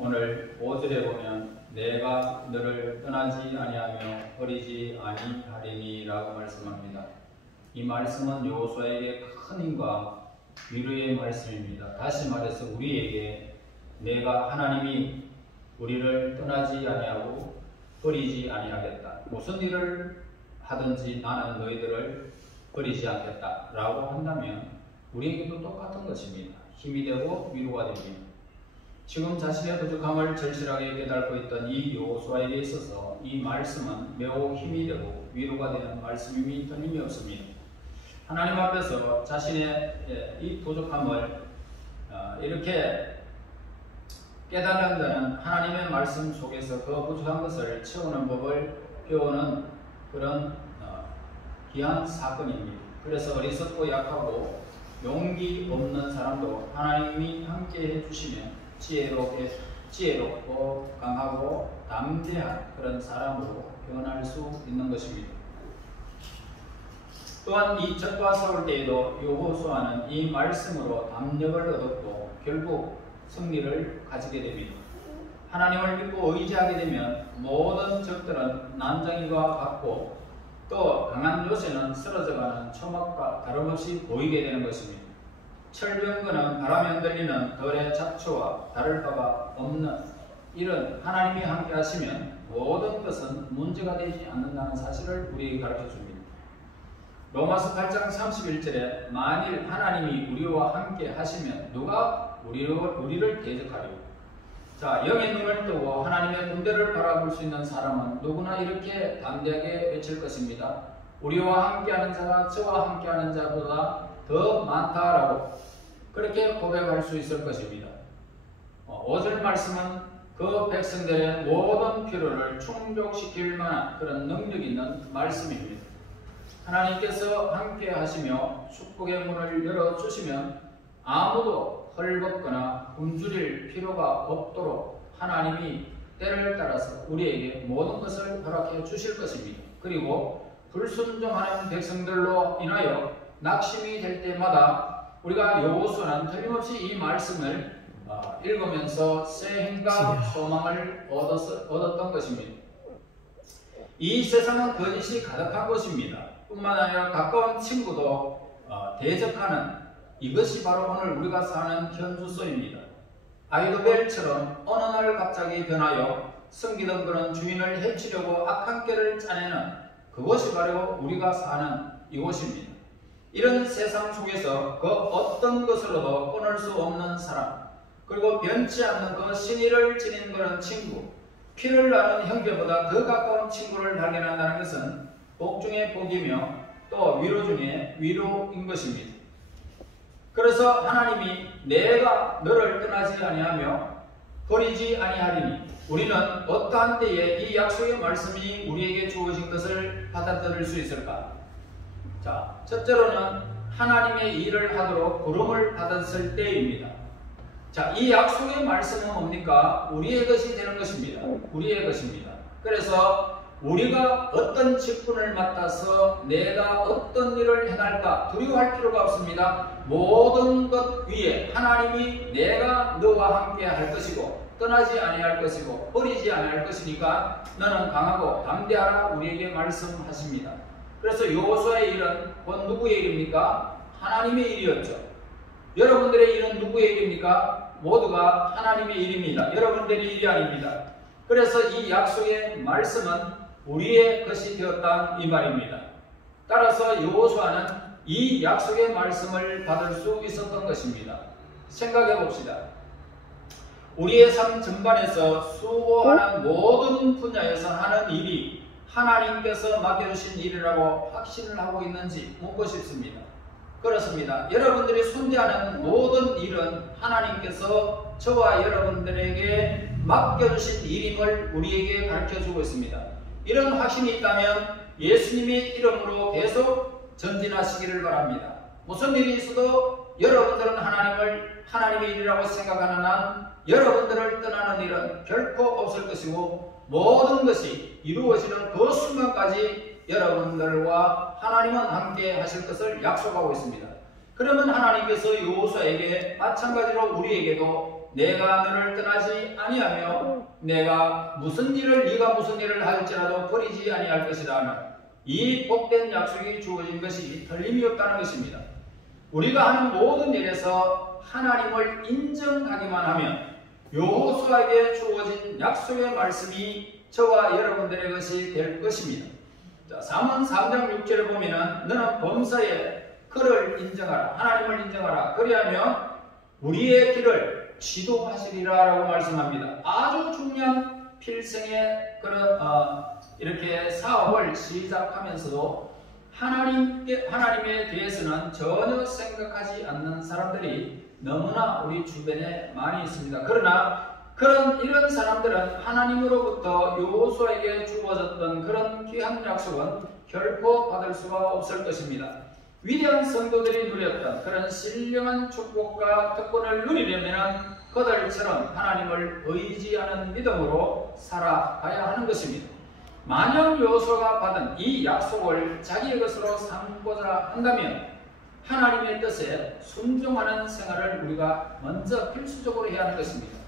오늘 5절에 보면 내가 너를 떠나지 아니하며 버리지 아니하리니 라고 말씀합니다. 이 말씀은 여호수아에게 큰 힘과 위로의 말씀입니다. 다시 말해서 우리에게 내가 하나님이 우리를 떠나지 아니하고 버리지 아니하겠다. 무슨 일을 하든지 나는 너희들을 버리지 않겠다 라고 한다면 우리에게도 똑같은 것입니다. 힘이 되고 위로가 됩니다. 지금 자신의 부족함을 절실하게 깨닫고 있던 이 여호수아에게 있어서 이 말씀은 매우 힘이 되고 위로가 되는 말씀임이 틀림없습니다. 하나님 앞에서 자신의 이 부족함을 이렇게 깨닫는 데는 하나님의 말씀 속에서 그 부족한 것을 채우는 법을 배우는 그런 귀한 사건입니다. 그래서 어리석고 약하고 용기 없는 사람도 하나님이 함께 해주시면 지혜롭고 강하고 담대한 그런 사람으로 변할 수 있는 것입니다. 또한 이 적과 싸울 때에도 여호수아는 이 말씀으로 담력을 얻었고 결국 승리를 가지게 됩니다. 하나님을 믿고 의지하게 되면 모든 적들은 난장이와 같고 또 강한 요새는 쓰러져가는 초막과 다름없이 보이게 되는 것입니다. 철병거는 바람에 흔들리는 덜의 잡초와 다를 바가 없는 이런 하나님이 함께 하시면 모든 것은 문제가 되지 않는다는 사실을 우리에게 가르쳐줍니다. 로마서 8장 31절에 만일 하나님이 우리와 함께 하시면 누가 우리를 대적하리요. 자, 영의 눈을 뜨고 하나님의 군대를 바라볼 수 있는 사람은 누구나 이렇게 담대하게 외칠 것입니다. 우리와 함께하는 자가 저와 함께하는 자보다 더 많다라고 그렇게 고백할 수 있을 것입니다. 5절 말씀은 그 백성들의 모든 필요를 충족시킬 만한 그런 능력 있는 말씀입니다. 하나님께서 함께 하시며 축복의 문을 열어주시면 아무도 헐벗거나 굶주릴 필요가 없도록 하나님이 때를 따라서 우리에게 모든 것을 허락해 주실 것입니다. 그리고 불순종하는 백성들로 인하여 낙심이 될 때마다 우리가 여호수아는 틀림없이 이 말씀을 읽으면서 새 힘과 소망을 얻었던 것입니다. 이 세상은 거짓이 가득한 곳입니다. 뿐만 아니라 가까운 친구도 대적하는 이것이 바로 오늘 우리가 사는 현주소입니다. 아이도벨처럼 어느 날 갑자기 변하여 섬기던 그런 주인을 해치려고 악한 꾀를 짜내는 그것이 바로 우리가 사는 이곳입니다. 이런 세상 속에서 그 어떤 것으로도 끊을 수 없는 사람, 그리고 변치 않는 그 신의를 지닌 그런 친구, 피를 나눈 형제보다 더 가까운 친구를 발견한다는 것은 복 중에 복이며 또 위로 중에 위로인 것입니다. 그래서 하나님이 내가 너를 떠나지 아니하며 버리지 아니하리니 우리는 어떠한 때에 이 약속의 말씀이 우리에게 주어진 것을 받아들일 수 있을까? 자, 첫째로는 하나님의 일을 하도록 부름을 받았을 때입니다. 자, 이 약속의 말씀은 뭡니까? 우리의 것이 되는 것입니다. 우리의 것입니다. 그래서 우리가 어떤 직분을 맡아서 내가 어떤 일을 해날까 두려워할 필요가 없습니다. 모든 것 위에 하나님이 내가 너와 함께 할 것이고 떠나지 아니할 것이고 버리지 아니할 것이니까 너는 강하고 담대하라 우리에게 말씀하십니다. 그래서 여호수아의 일은 곧 누구의 일입니까? 하나님의 일이었죠. 여러분들의 일은 누구의 일입니까? 모두가 하나님의 일입니다. 여러분들의 일이 아닙니다. 그래서 이 약속의 말씀은 우리의 것이 되었다 이 말입니다. 따라서 여호수아는 이 약속의 말씀을 받을 수 있었던 것입니다. 생각해 봅시다. 우리의 삶 전반에서 수고하는 모든 분야에서 하는 일이 하나님께서 맡겨주신 일이라고 확신을 하고 있는지 묻고 싶습니다. 그렇습니다. 여러분들이 손대하는 모든 일은 하나님께서 저와 여러분들에게 맡겨주신 일임을 우리에게 가르쳐주고 있습니다. 이런 확신이 있다면 예수님의 이름으로 계속 전진하시기를 바랍니다. 무슨 일이 있어도 여러분들은 하나님을 하나님의 일이라고 생각하는 한 여러분들을 떠나는 일은 결코 없을 것이고 모든 것이 이루어지는 그 순간까지 여러분들과 하나님은 함께 하실 것을 약속하고 있습니다. 그러면 하나님께서 여호수아에게 마찬가지로 우리에게도 내가 너를 떠나지 아니하며 네가 무슨 일을 할지라도 버리지 아니할 것이라는 이 복된 약속이 주어진 것이 틀림이 없다는 것입니다. 우리가 하는 모든 일에서 하나님을 인정하기만 하면 여호수아에게 주어진 약속의 말씀이 저와 여러분들의 것이 될 것입니다. 자, 잠언 3장 6절에 보면은 너는 범사에 그를 인정하라, 하나님을 인정하라, 그리하면 우리의 길을 지도하시리라 라고 말씀합니다. 아주 중요한 필생의 그런 이렇게 사업을 시작하면서도 하나님에 대해서는 전혀 생각하지 않는 사람들이 너무나 우리 주변에 많이 있습니다. 그러나 이런 사람들은 하나님으로부터 여호수아에게 주어졌던 그런 귀한 약속은 결코 받을 수가 없을 것입니다. 위대한 성도들이 누렸던 그런 신령한 축복과 특권을 누리려면 그들처럼 하나님을 의지하는 믿음으로 살아가야 하는 것입니다. 만약 여호수아가 받은 이 약속을 자기의 것으로 삼고자 한다면 하나님의 뜻에 순종하는 생활을 우리가 먼저 필수적으로 해야 하는 것입니다.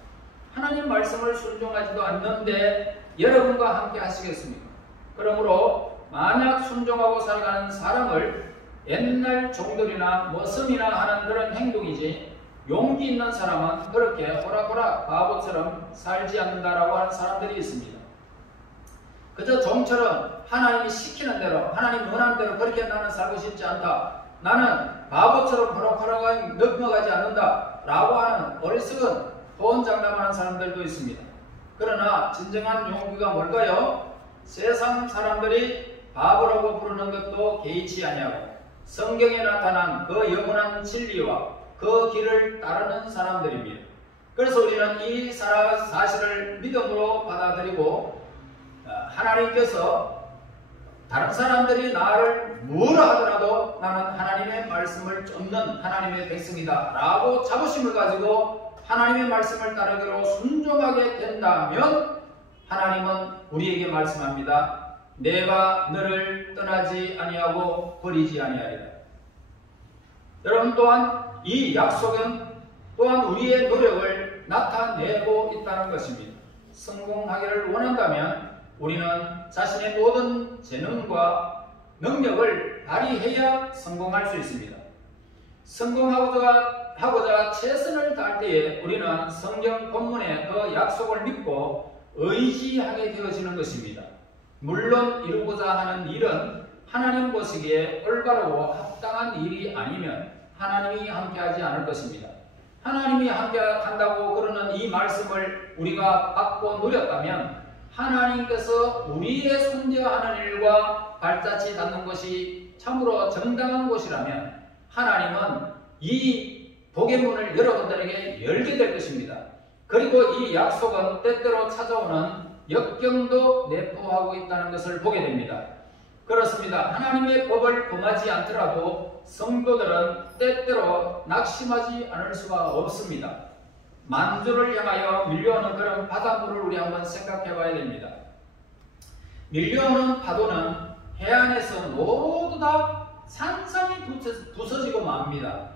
하나님 말씀을 순종하지도 않는데 여러분과 함께 하시겠습니까? 그러므로 만약 순종하고 살아가는 사람을 옛날 종들이나 머슴이나 하는 그런 행동이지, 용기 있는 사람은 그렇게 호락호락 바보처럼 살지 않는다라고 하는 사람들이 있습니다. 그저 종처럼 하나님이 시키는 대로, 하나님 원하는 대로 그렇게 나는 살고 싶지 않다, 나는 바보처럼 호락호락 넘어가지 않는다 라고 하는 어리석은 호언장담하는 사람들도 있습니다. 그러나 진정한 용기가 뭘까요? 세상 사람들이 바보라고 부르는 것도 개의치 아니하고 성경에 나타난 그 영원한 진리와 그 길을 따르는 사람들입니다. 그래서 우리는 이 사실을 믿음으로 받아들이고 하나님께서 다른 사람들이 나를 뭐라 하더라도 나는 하나님의 말씀을 쫓는 하나님의 백성이다 라고 자부심을 가지고 하나님의 말씀을 따르기로 순종하게 된다면 하나님은 우리에게 말씀합니다. 내가 너를 떠나지 아니하고 버리지 아니하리라. 여러분, 또한 이 약속은 또한 우리의 노력을 나타내고 있다는 것입니다. 성공하기를 원한다면 우리는 자신의 모든 재능과 능력을 발휘해야 성공할 수 있습니다. 성공하고자 최선을 다할 때에 우리는 성경 본문의 그 약속을 믿고 의지하게 되어지는 것입니다. 물론 이루고자 하는 일은 하나님 보시기에 올바르고 합당한 일이 아니면 하나님이 함께하지 않을 것입니다. 하나님이 함께한다고 그러는 이 말씀을 우리가 받고 누렸다면 하나님께서 우리의 손대하는 일과 발자취 닿는 것이 참으로 정당한 것이라면 하나님은 이 복의 문을 여러분들에게 열게 될 것입니다. 그리고 이 약속은 때때로 찾아오는 역경도 내포하고 있다는 것을 보게 됩니다. 그렇습니다. 하나님의 법을 범하지 않더라도 성도들은 때때로 낙심하지 않을 수가 없습니다. 만주를 향하여 밀려오는 그런 바닷물을 우리 한번 생각해 봐야 됩니다. 밀려오는 파도는 해안에서 모두 다 산산이 부서지고 맙니다.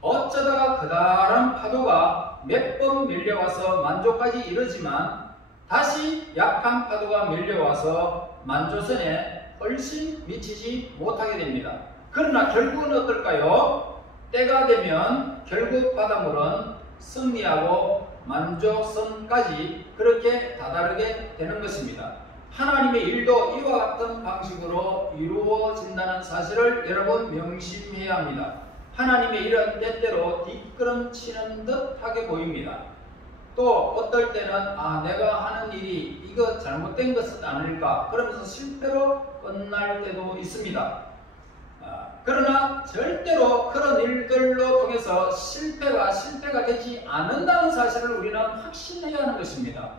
어쩌다가 그다란 파도가 몇 번 밀려와서 만조까지 이르지만 다시 약한 파도가 밀려와서 만조선에 훨씬 미치지 못하게 됩니다. 그러나 결국은 어떨까요? 때가 되면 결국 바닷물은 승리하고 만조선까지 그렇게 다다르게 되는 것입니다. 하나님의 일도 이와 같은 방식으로 이루어진다는 사실을 여러분 명심해야 합니다. 하나님의 일은 때때로 뒷걸음치는 듯하게 보입니다. 또 어떨 때는 내가 하는 일이 이거 잘못된 것은 아닐까 그러면서 실패로 끝날 때도 있습니다. 그러나 절대로 그런 일들로 통해서 실패가 되지 않는다는 사실을 우리는 확신해야 하는 것입니다.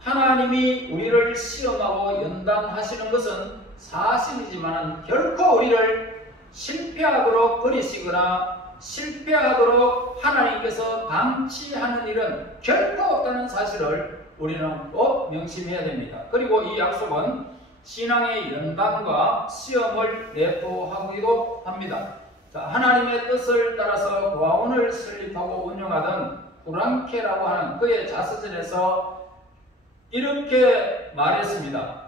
하나님이 우리를 시험하고 연단하시는 것은 사실이지만 결코 우리를 실패하도록 버리시거나 실패하도록 하나님께서 방치하는 일은 결코 없다는 사실을 우리는 꼭 명심해야 됩니다. 그리고 이 약속은 신앙의 연단과 시험을 내포하기도 합니다. 자, 하나님의 뜻을 따라서 과원을 설립하고 운영하던 후랑케라고 하는 그의 자서전에서 이렇게 말했습니다.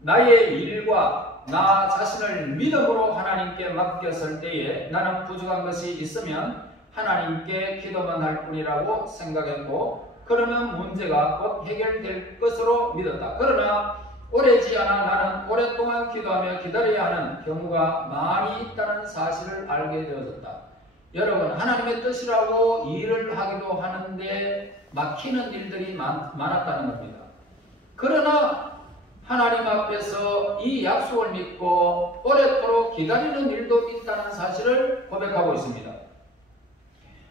나의 일과 나 자신을 믿음으로 하나님께 맡겼을 때에 나는 부족한 것이 있으면 하나님께 기도만 할 뿐이라고 생각했고, 그러면 문제가 곧 해결될 것으로 믿었다. 그러나 오래지 않아 나는 오랫동안 기도하며 기다려야 하는 경우가 많이 있다는 사실을 알게 되어졌다. 여러분, 하나님의 뜻이라고 일을 하기도 하는데 막히는 일들이 많았다는 겁니다. 그러나 하나님 앞에서 이 약속을 믿고 오랫도록 기다리는 일도 있다는 사실을 고백하고 있습니다.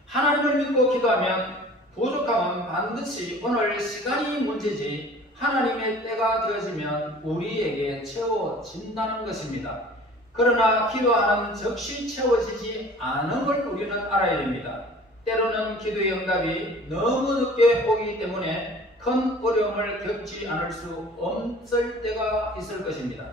하나님을 믿고 기도하면 부족함은 반드시 오늘 시간이 문제지 하나님의 때가 되어지면 우리에게 채워진다는 것입니다. 그러나 기도하는 즉시 채워지지 않은 걸 우리는 알아야 됩니다. 때로는 기도의 응답이 너무 늦게 오기 때문에 큰 어려움을 겪지 않을 수 없을 때가 있을 것입니다.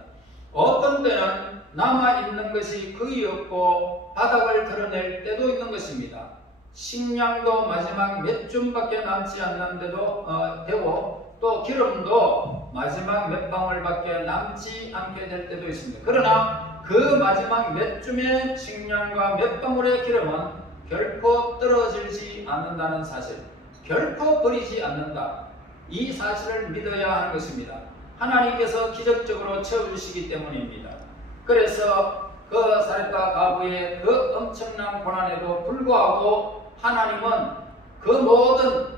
어떤 때는 남아있는 것이 거의 없고 바닥을 드러낼 때도 있는 것입니다. 식량도 마지막 몇 줌밖에 남지 않는데도 되고, 또 기름도 마지막 몇 방울밖에 남지 않게 될 때도 있습니다. 그러나 그 마지막 몇 줌의 식량과 몇 방울의 기름은 결코 떨어지지 않는다는 사실, 결코 버리지 않는다. 이 사실을 믿어야 하는 것입니다. 하나님께서 기적적으로 채워주시기 때문입니다. 그래서 그 사렙과 가부의 그 엄청난 고난에도 불구하고 하나님은 그 모든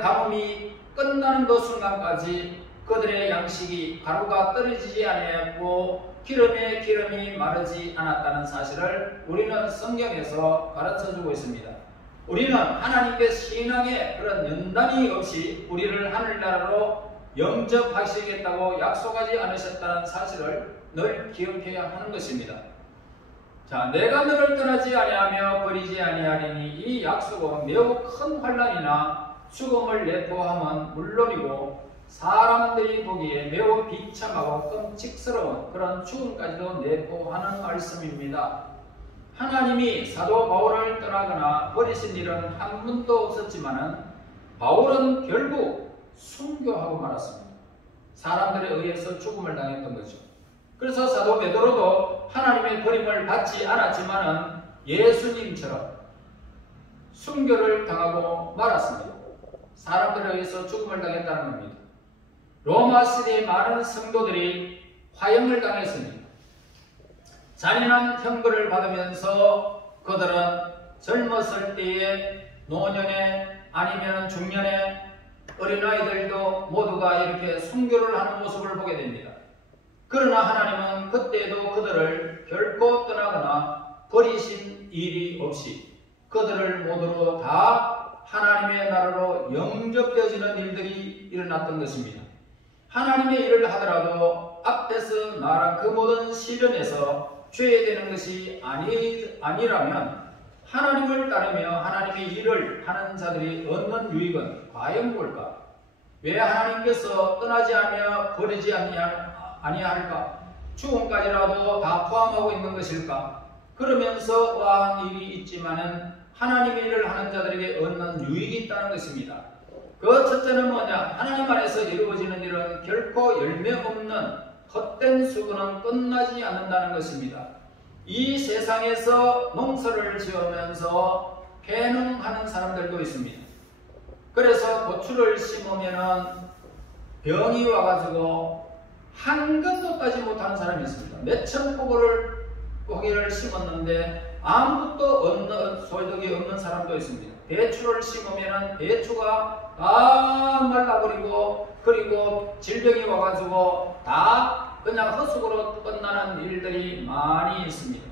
가뭄이 끝나는 그 순간까지 그들의 양식이 가루가 떨어지지 아니하였고 기름에 기름이 마르지 않았다는 사실을 우리는 성경에서 가르쳐주고 있습니다. 우리는 하나님께 신앙의 그런 연단이 없이 우리를 하늘나라로 영접하시겠다고 약속하지 않으셨다는 사실을 늘 기억해야 하는 것입니다. 자, 내가 너를 떠나지 아니하며 버리지 아니하리니 이 약속은 매우 큰 환난이나 죽음을 내포함은 물론이고 사람들이 보기에 매우 비참하고 끔찍스러운 그런 죽음까지도 내포하는 말씀입니다. 하나님이 사도 바울을 떠나거나 버리신 일은 한 번도 없었지만은 바울은 결국 순교하고 말았습니다. 사람들에 의해서 죽음을 당했던 거죠. 그래서 사도 베드로도 하나님의 버림을 받지 않았지만은 예수님처럼 순교를 당하고 말았습니다. 사람들에 의해서 죽음을 당했다는 겁니다. 로마 시대의 많은 성도들이 화형을 당했습니다. 잔인한 형벌을 받으면서 그들은 젊었을 때에 노년에 아니면 중년에 어린아이들도 모두가 이렇게 순교를 하는 모습을 보게 됩니다. 그러나 하나님은 그때도 그들을 결코 떠나거나 버리신 일이 없이 그들을 모두로 다 하나님의 나라로 영접되어지는 일들이 일어났던 것입니다. 하나님의 일을 하더라도 앞에서 말한 그 모든 시련에서 죄되는 것이 아니라면 하나님을 따르며 하나님의 일을 하는 자들이 얻는 유익은 과연 뭘까? 왜 하나님께서 떠나지 않으며 버리지 아니할까? 죽음까지라도 다 포함하고 있는 것일까? 그러면서 와한 일이 있지만은 하나님의 일을 하는 자들에게 얻는 유익이 있다는 것입니다. 그 첫째는 뭐냐? 하나님 안에서 이루어지는 일은 결코 열매 없는 헛된 수고는 끝나지 않는다는 것입니다. 이 세상에서 농사를 지으면서 배농하는 사람들도 있습니다. 그래서 고추를 심으면은 병이 와가지고 한 근도 따지 못하는 사람이 있습니다. 몇천 포기를 심었는데 아무것도 소득이 없는 사람도 있습니다. 배추를 심으면 배추가 다 말라버리고 그리고 질병이 와가지고 다 그냥 헛수고로 끝나는 일들이 많이 있습니다.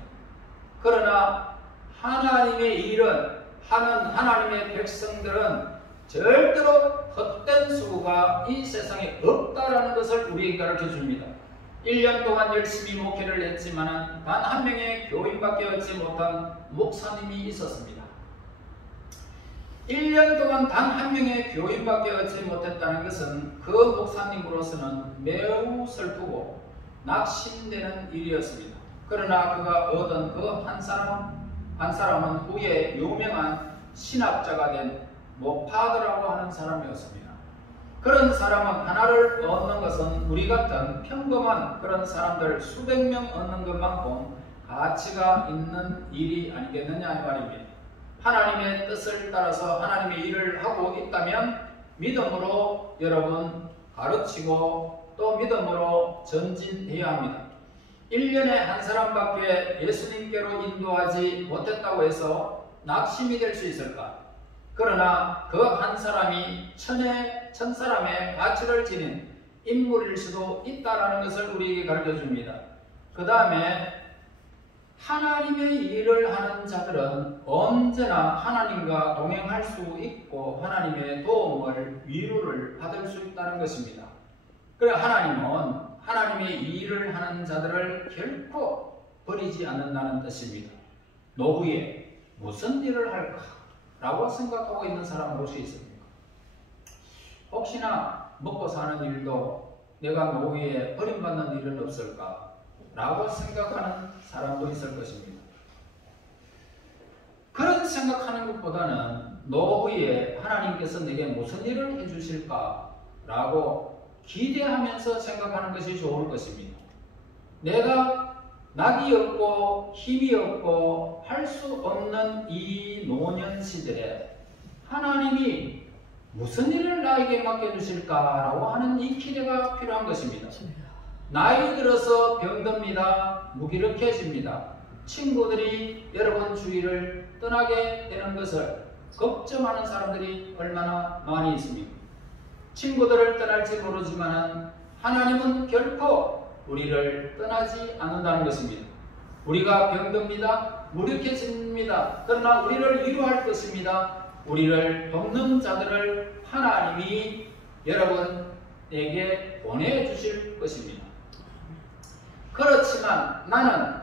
그러나 하나님의 일은 하는 하나님의 백성들은 절대로 헛된 수고가 이 세상에 없다라는 것을 우리에게 가르쳐 줍니다. 1년 동안 열심히 목회를 했지만 단 한 명의 교인밖에 얻지 못한 목사님이 있었습니다. 1년 동안 단 한 명의 교인밖에 얻지 못했다는 것은 그 목사님으로서는 매우 슬프고 낙심되는 일이었습니다. 그러나 그가 얻은 그 한 사람은 후에 유명한 신학자가 된 모파드라고 하는 사람이었습니다. 그런 사람은 하나를 얻는 것은 우리 같은 평범한 그런 사람들 수백 명 얻는 것만큼 가치가 있는 일이 아니겠느냐 이 말입니다. 하나님의 뜻을 따라서 하나님의 일을 하고 있다면 믿음으로 여러분 가르치고 또 믿음으로 전진해야 합니다. 1년에 한 사람밖에 예수님께로 인도하지 못했다고 해서 낙심이 될 수 있을까? 그러나 그 한 사람이 천 사람의 가치를 지닌 인물일 수도 있다는 것을 우리에게 가르쳐 줍니다. 그 다음에 하나님의 일을 하는 자들은 언제나 하나님과 동행할 수 있고 하나님의 도움을 위로를 받을 수 있다는 것입니다. 그래 하나님은 하나님의 일을 하는 자들을 결코 버리지 않는다는 뜻입니다. 노후에 무슨 일을 할까? 라고 생각하고 있는 사람 혹시 있습니까? 혹시나 먹고 사는 일도 내가 노후에 버림받는 일은 없을까? 라고 생각하는 사람도 있을 것입니다. 그런 생각하는 것보다는 노후에 하나님께서 내게 무슨 일을 해주실까? 라고 기대하면서 생각하는 것이 좋을 것입니다. 내가 낙이 없고 힘이 없고 할 수 없는 이 노년 시절에 하나님이 무슨 일을 나에게 맡겨주실까라고 하는 이 기대가 필요한 것입니다. 나이 들어서 병듭니다. 무기력해집니다. 친구들이 여러분 주위를 떠나게 되는 것을 걱정하는 사람들이 얼마나 많이 있습니까? 친구들을 떠날지 모르지만 하나님은 결코 우리를 떠나지 않는다는 것입니다. 우리가 병듭니다. 무력해집니다. 그러나 우리를 위로할 것입니다. 우리를 돕는 자들을 하나님이 여러분에게 보내주실 것입니다. 그렇지만 나는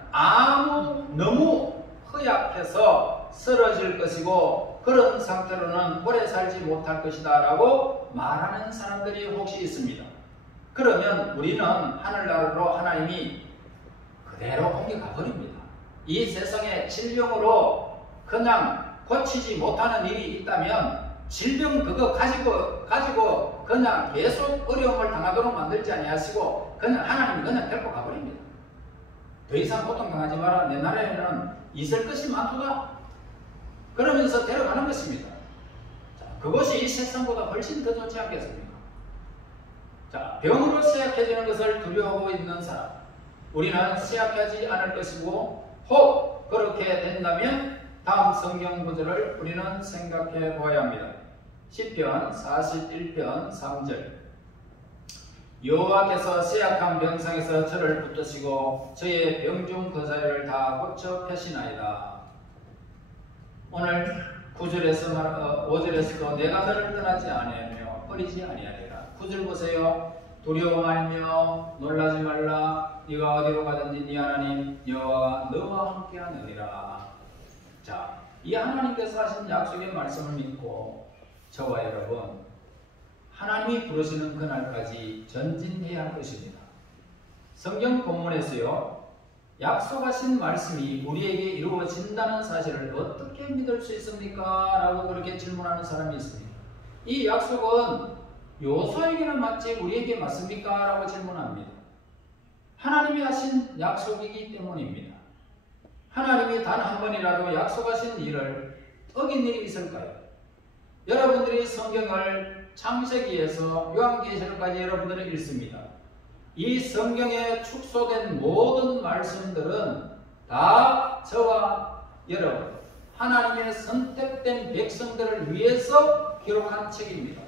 너무 허약해서 쓰러질 것이고 그런 상태로는 오래 살지 못할 것이다 라고 말하는 사람들이 혹시 있습니다. 그러면 우리는 하늘나라로 하나님이 그대로 옮겨가 버립니다. 이 세상에 질병으로 그냥 고치지 못하는 일이 있다면 질병 그거 가지고 그냥 계속 어려움을 당하도록 만들지 아니하시고 그냥 하나님이 그냥 데리고 가버립니다. 더 이상 고통당하지 마라. 내 나라에는 있을 것이 많도다. 그러면서 데려가는 것입니다. 자, 그것이 이 세상보다 훨씬 더 좋지 않겠습니까? 자, 병으로 쇠약해지는 것을 두려워하고 있는 사람, 우리는 쇠약하지 않을 것이고 혹 그렇게 된다면 다음 성경 구절을 우리는 생각해 보아야 합니다. 시편 41편 3절 여호와께서 쇠약한 병상에서 저를 붙드시고 저의 병중 거자를 다 고쳐 펴시나이다. 오늘 5절에서도 내가 너를 떠나지 아니하며 버리지 아니하리라. 9절 보세요. 두려워 말며 놀라지 말라. 네가 어디로 가든지 네 하나님 여호와가 너와 함께하느니라. 자, 이 하나님께서 하신 약속의 말씀을 믿고 저와 여러분 하나님이 부르시는 그날까지 전진해야 할 것입니다. 성경 본문에서요 약속하신 말씀이 우리에게 이루어진다는 사실을 어떻게 믿을 수 있습니까? 라고 그렇게 질문하는 사람이 있습니다. 이 약속은 요소에게나 맞지 우리에게 맞습니까? 라고 질문합니다. 하나님이 하신 약속이기 때문입니다. 하나님이 단 한 번이라도 약속하신 일을 어긴 일이 있을까요? 여러분들이 성경을 창세기에서 요한계시록까지 여러분들은 읽습니다. 이 성경에 축소된 모든 말씀들은 다 저와 여러분, 하나님의 선택된 백성들을 위해서 기록한 책입니다.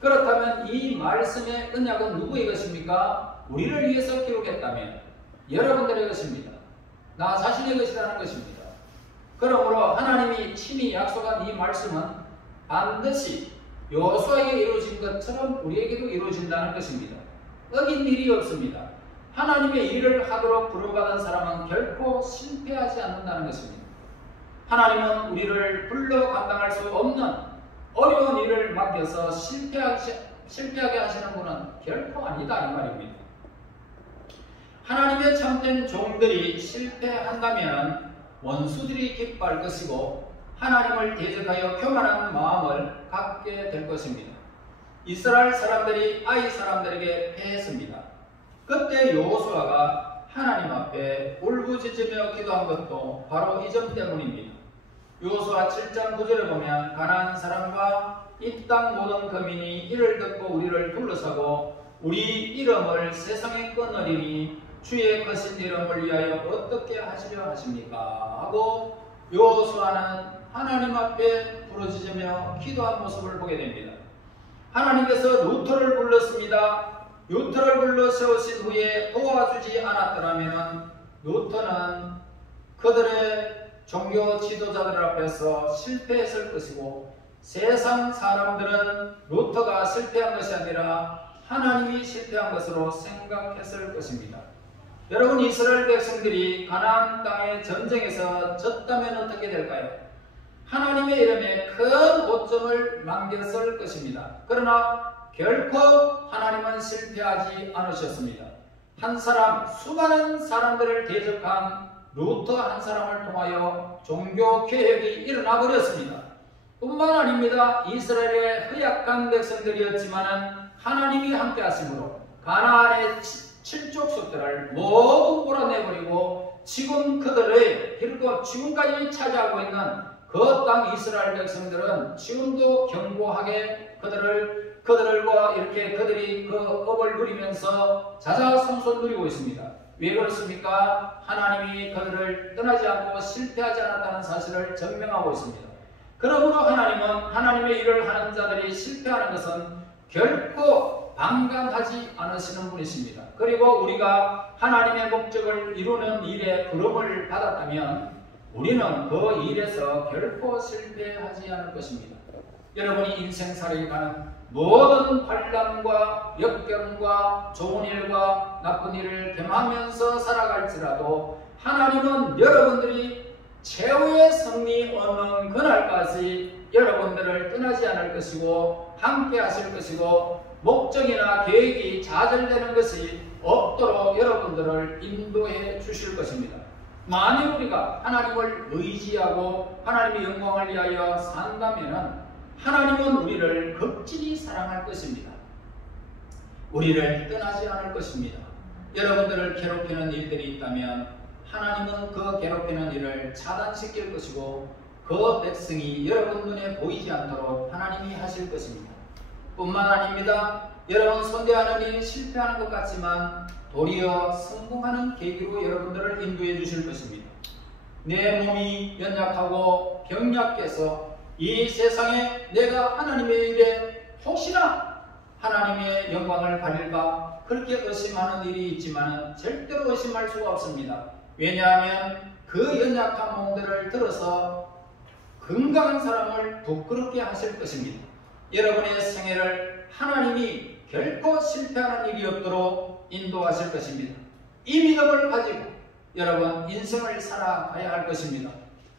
그렇다면 이 말씀의 언약은 누구의 것입니까? 우리를 위해서 기록했다면 여러분들의 것입니다. 나 자신의 것이라는 것입니다. 그러므로 하나님이 친히 약속한 이 말씀은 반드시 여호수아에게 이루어진 것처럼 우리에게도 이루어진다는 것입니다. 어긴 일이 없습니다. 하나님의 일을 하도록 부름받은 사람은 결코 실패하지 않는다는 것입니다. 하나님은 우리를 불러 감당할 수 없는 어려운 일을 맡겨서 실패하게 하시는 분은 결코 아니다 이 말입니다. 하나님의 참된 종들이 실패한다면 원수들이 기뻐할 것이고 하나님을 대적하여 교만한 마음을 갖게 될 것입니다. 이스라엘 사람들이 아이 사람들에게 패했습니다. 그때 여호수아가 하나님 앞에 울부짖으며 기도한 것도 바로 이 점 때문입니다. 여호수아 7장 9절에 보면 가나안 사람과 이 땅 모든 거민이 이를 듣고 우리를 둘러싸고 우리 이름을 세상에 끊으리니 주의 거신 이름을 위하여 어떻게 하시려 하십니까? 하고 여호수아는 하나님 앞에 부르짖으며 기도한 모습을 보게 됩니다. 하나님께서 루터를 불렀습니다. 루터를 불러 세우신 후에 도와주지 않았더라면 루터는 그들의 종교 지도자들 앞에서 실패했을 것이고 세상 사람들은 루터가 실패한 것이 아니라 하나님이 실패한 것으로 생각했을 것입니다. 여러분, 이스라엘 백성들이 가나안 땅의 전쟁에서 졌다면 어떻게 될까요? 하나님의 이름에 큰 오점을 남겼을 것입니다. 그러나 결코 하나님은 실패하지 않으셨습니다. 한 사람, 수많은 사람들을 대적한 루터 한 사람을 통하여 종교 개혁이 일어나 버렸습니다. 뿐만 아닙니다. 이스라엘의 허약한 백성들이었지만 하나님이 함께 하심으로 가나안의 7족속들을 모두 몰아내버리고 지금 그들의 그리고 지금까지 차지하고 있는 그 땅 이스라엘 백성들은 지금도 견고하게 그들과 이렇게 그들이 그 업을 누리면서 자자손손 누리고 있습니다. 왜 그렇습니까? 하나님이 그들을 떠나지 않고 실패하지 않았다는 사실을 증명하고 있습니다. 그러므로 하나님은 하나님의 일을 하는 자들이 실패하는 것은 결코 방관하지 않으시는 분이십니다. 그리고 우리가 하나님의 목적을 이루는 일에 부름을 받았다면 우리는 그 일에서 결코 실패하지 않을 것입니다. 여러분이 인생살이 가는 모든 환난과 역경과 좋은 일과 나쁜 일을 겸하면서 살아갈지라도 하나님은 여러분들이 최후의 승리 얻는 그날까지 여러분들을 떠나지 않을 것이고 함께 하실 것이고 목적이나 계획이 좌절되는 것이 없도록 여러분들을 인도해 주실 것입니다. 만일 우리가 하나님을 의지하고 하나님의 영광을 위하여 산다면 하나님은 우리를 극진히 사랑할 것입니다. 우리를 떠나지 않을 것입니다. 여러분들을 괴롭히는 일들이 있다면 하나님은 그 괴롭히는 일을 차단시킬 것이고 그 백성이 여러분 눈에 보이지 않도록 하나님이 하실 것입니다. 뿐만 아닙니다. 여러분 손대하는 일이 실패하는 것 같지만 도리어 성공하는 계기로 여러분들을 인도해 주실 것입니다. 내 몸이 연약하고 병약해서 이 세상에 내가 하나님의 일에 혹시나 하나님의 영광을 가릴까 그렇게 의심하는 일이 있지만 절대로 의심할 수가 없습니다. 왜냐하면 그 연약한 몸들을 들어서 건강한 사람을 부끄럽게 하실 것입니다. 여러분의 생애를 하나님이 결코 실패하는 일이 없도록 인도하실 것입니다. 이 믿음을 가지고 여러분 인생을 살아가야 할 것입니다.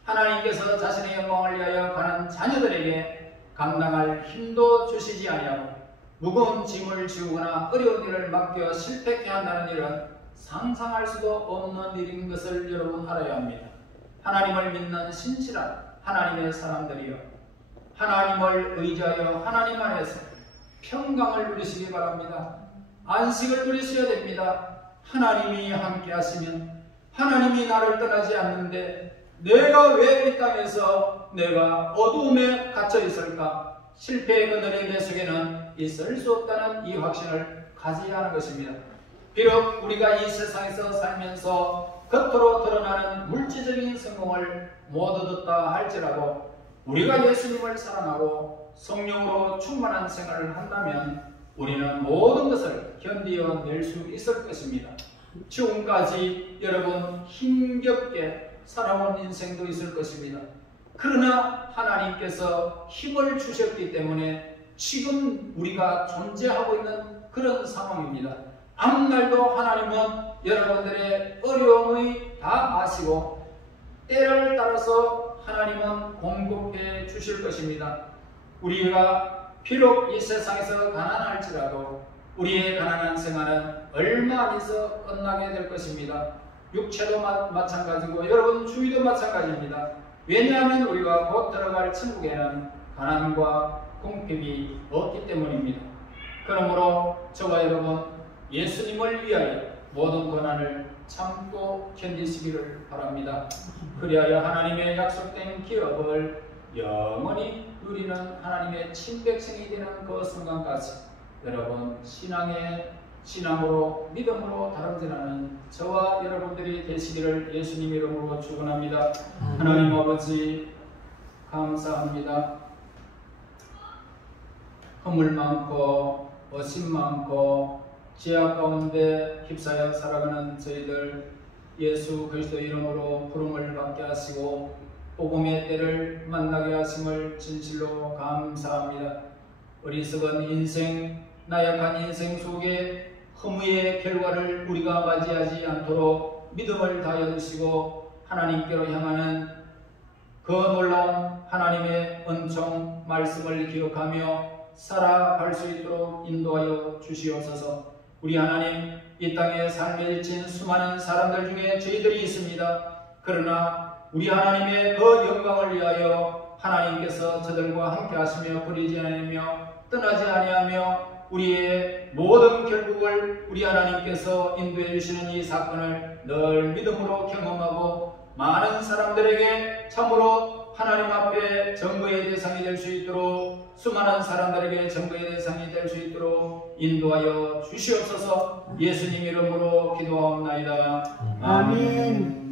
하나님께서 자신의 영광을 위하여 가는 자녀들에게 감당할 힘도 주시지 아니하고 무거운 짐을 지우거나 어려운 일을 맡겨 실패케 한다는 일은 상상할 수도 없는 일인 것을 여러분 알아야 합니다. 하나님을 믿는 신실한 하나님의 사람들이여 하나님을 의지하여 하나님 안에서 평강을 누리시기 바랍니다. 안식을 누리셔야 됩니다. 하나님이 함께 하시면 하나님이 나를 떠나지 않는데 내가 왜 이 땅에서 내가 어두움에 갇혀 있을까? 실패의 그늘이 내 속에는 있을 수 없다는 이 확신을 가져야 하는 것입니다. 비록 우리가 이 세상에서 살면서 겉으로 드러나는 물질적인 성공을 못 얻었다 할지라도 우리가 예수님을 사랑하고 성령으로 충만한 생활을 한다면 우리는 모든 것을 견디어낼 수 있을 것입니다. 지금까지 여러분 힘겹게 살아온 인생도 있을 것입니다. 그러나 하나님께서 힘을 주셨기 때문에 지금 우리가 존재하고 있는 그런 상황입니다. 앞날도 하나님은 여러분들의 어려움을 다 아시고 때를 따라서 하나님은 공급해 주실 것입니다. 우리가 비록 이 세상에서 가난할지라도 우리의 가난한 생활은 얼마 안에서 끝나게 될 것입니다. 육체도 마찬가지고 여러분 주위도 마찬가지입니다. 왜냐하면 우리가 곧 들어갈 천국에는 가난과 궁핍이 없기 때문입니다. 그러므로 저와 여러분 예수님을 위하여 모든 고난을 참고 견디시기를 바랍니다. 그리하여 하나님의 약속된 기업을 영원히 누리는 하나님의 친백성이 되는 그 순간까지 여러분 신앙으로 믿음으로 다름질하는 저와 여러분들이 되시기를 예수님 이름으로 축원합니다. 하나님 아버지 감사합니다. 허물 많고 어심 많고 죄악 가운데 휩싸여 살아가는 저희들 예수 그리스도 이름으로 부름을 받게 하시고 복음의 때를 만나게 하심을 진실로 감사합니다. 어리석은 인생, 나약한 인생 속에 허무의 결과를 우리가 맞이하지 않도록 믿음을 다하여 주시고 하나님께로 향하는 그 놀라운 하나님의 은총 말씀을 기억하며 살아갈 수 있도록 인도하여 주시옵소서. 우리 하나님, 이 땅에 삶에 지친 수많은 사람들 중에 저희들이 있습니다. 그러나 우리 하나님의 그 영광을 위하여 하나님께서 저들과 함께 하시며 버리지 아니하며 떠나지 아니하며 우리의 모든 결국을 우리 하나님께서 인도해 주시는 이 사건을 늘 믿음으로 경험하고 많은 사람들에게 참으로 하나님 앞에 증거의 대상이 될 수 있도록 수많은 사람들에게 증거의 대상이 될 수 있도록 인도하여 주시옵소서. 예수님 이름으로 기도하옵나이다. 아멘.